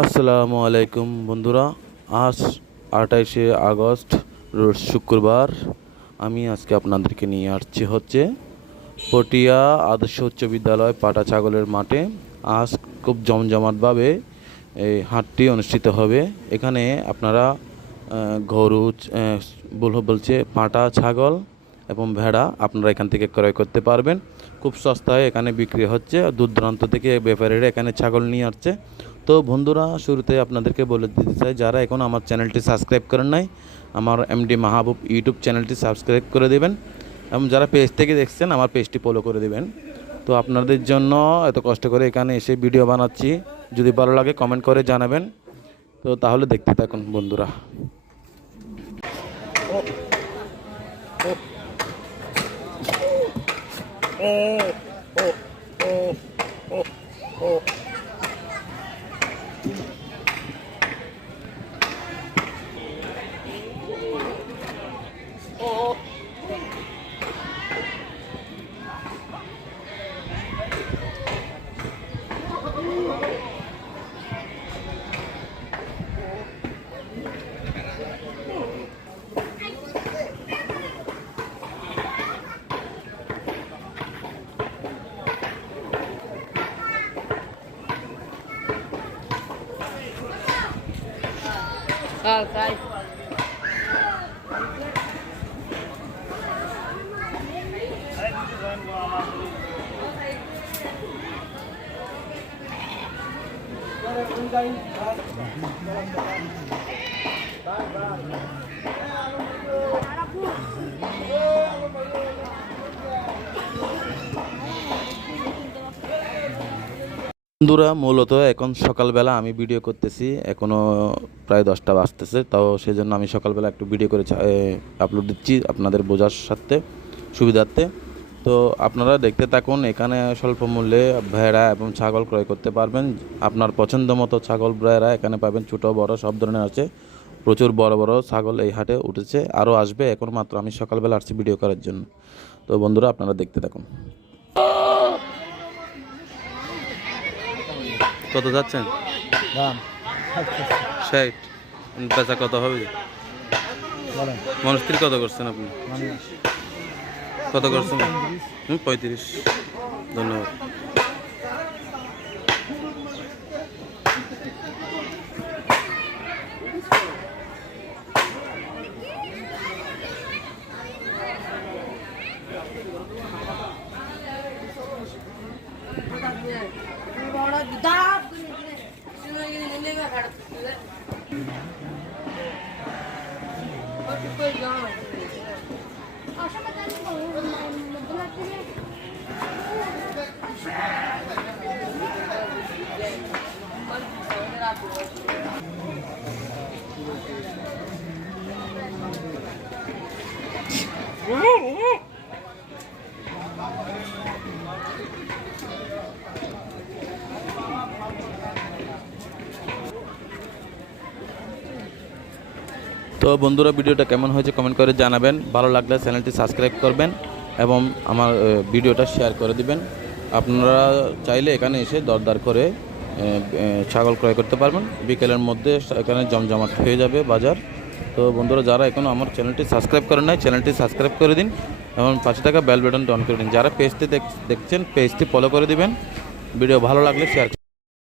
আসসালামু আলাইকুম বন্ধুরা। আজ 28শে আগস্ট রোজ শুক্রবার। আমি আজকে আপনাদেরকে নিয়ে আসছি পটিয়া আদর্শ উচ্চ বিদ্যালয় পাটা ছাগলের মাঠে। আজ খুব জমজমাটভাবে এই হাটটি অনুষ্ঠিত হবে। এখানে আপনারা গরু বলছে পাটা ছাগল এবং ভেড়া আপনারা এখান থেকে ক্রয় করতে পারবেন। খুব সস্তায় এখানে বিক্রি হচ্ছে। দূর দূরান্ত থেকে ব্যাপারীরা এখানে ছাগল নিয়ে আসছে। তো বন্ধুরা, শুরুতে আপনাদেরকে বলে দিতে চাই, যারা এখন আমার চ্যানেলটি সাবস্ক্রাইব করেন নাই, আমার এমডি মাহবুব ইউটিউব চ্যানেলটি সাবস্ক্রাইব করে দেবেন এবং যারা পেজ থেকে দেখছেন আমার পেজটি ফলো করে দেবেন। তো আপনাদের জন্য এত কষ্ট করে এখানে এসে ভিডিও বানাচ্ছি। যদি ভালো লাগে কমেন্ট করে জানাবেন। তো তাহলে দেখতে থাকুন বন্ধুরা। বন্ধুরা, মূলত এখন সকালবেলা আমি ভিডিও করতেছি, এখনও প্রায় 10টা বাজতেছে। তাও সেজন্য আমি সকালবেলা একটু ভিডিও করে আপলোড দিচ্ছি আপনাদের বোঝার সাথে সুবিধার্থে। তো আপনারা দেখতে থাকুন। এখানে স্বল্প মূল্যে ভেড়া এবং ছাগল ক্রয় করতে পারবেন। আপনার পছন্দ মতো ছাগল ভেড়া এখানে পাবেন। ছোটো বড় সব ধরনের আছে। প্রচুর বড় বড় ছাগল এই হাটে উঠেছে, আরও আসবে। এখন মাত্র আমি সকালবেলা আসছি ভিডিও করার জন্য। তো বন্ধুরা, আপনারা দেখতে থাকুন। কত যাচ্ছেন? দাম 60। বেচা কত হবে? মনস্থির কত করছেন আপনি? কত করছেন? 35। ধন্যবাদ। তো বন্ধুরা, ভিডিওটা কেমন হয়েছে কমেন্ট করে জানাবেন। ভালো লাগলে চ্যানেলটি সাবস্ক্রাইব করবেন এবং আমার ভিডিওটা শেয়ার করে দিবেন। আপনারা চাইলে এখানে এসে দরদার করে ছাগল ক্রয় করতে পারবেন। বিকেলের মধ্যে এখানে জমজমাট হয়ে যাবে বাজার। তো বন্ধুরা, যারা এখনও আমার চ্যানেলটি সাবস্ক্রাইব করেন নাই, চ্যানেলটি সাবস্ক্রাইব করে দিন এবং পাশে থাকা বেল বাটনটা অন করে দিন। যারা পেজটি দেখছেন পেজটি ফলো করে দিবেন। ভিডিও ভালো লাগলে শেয়ার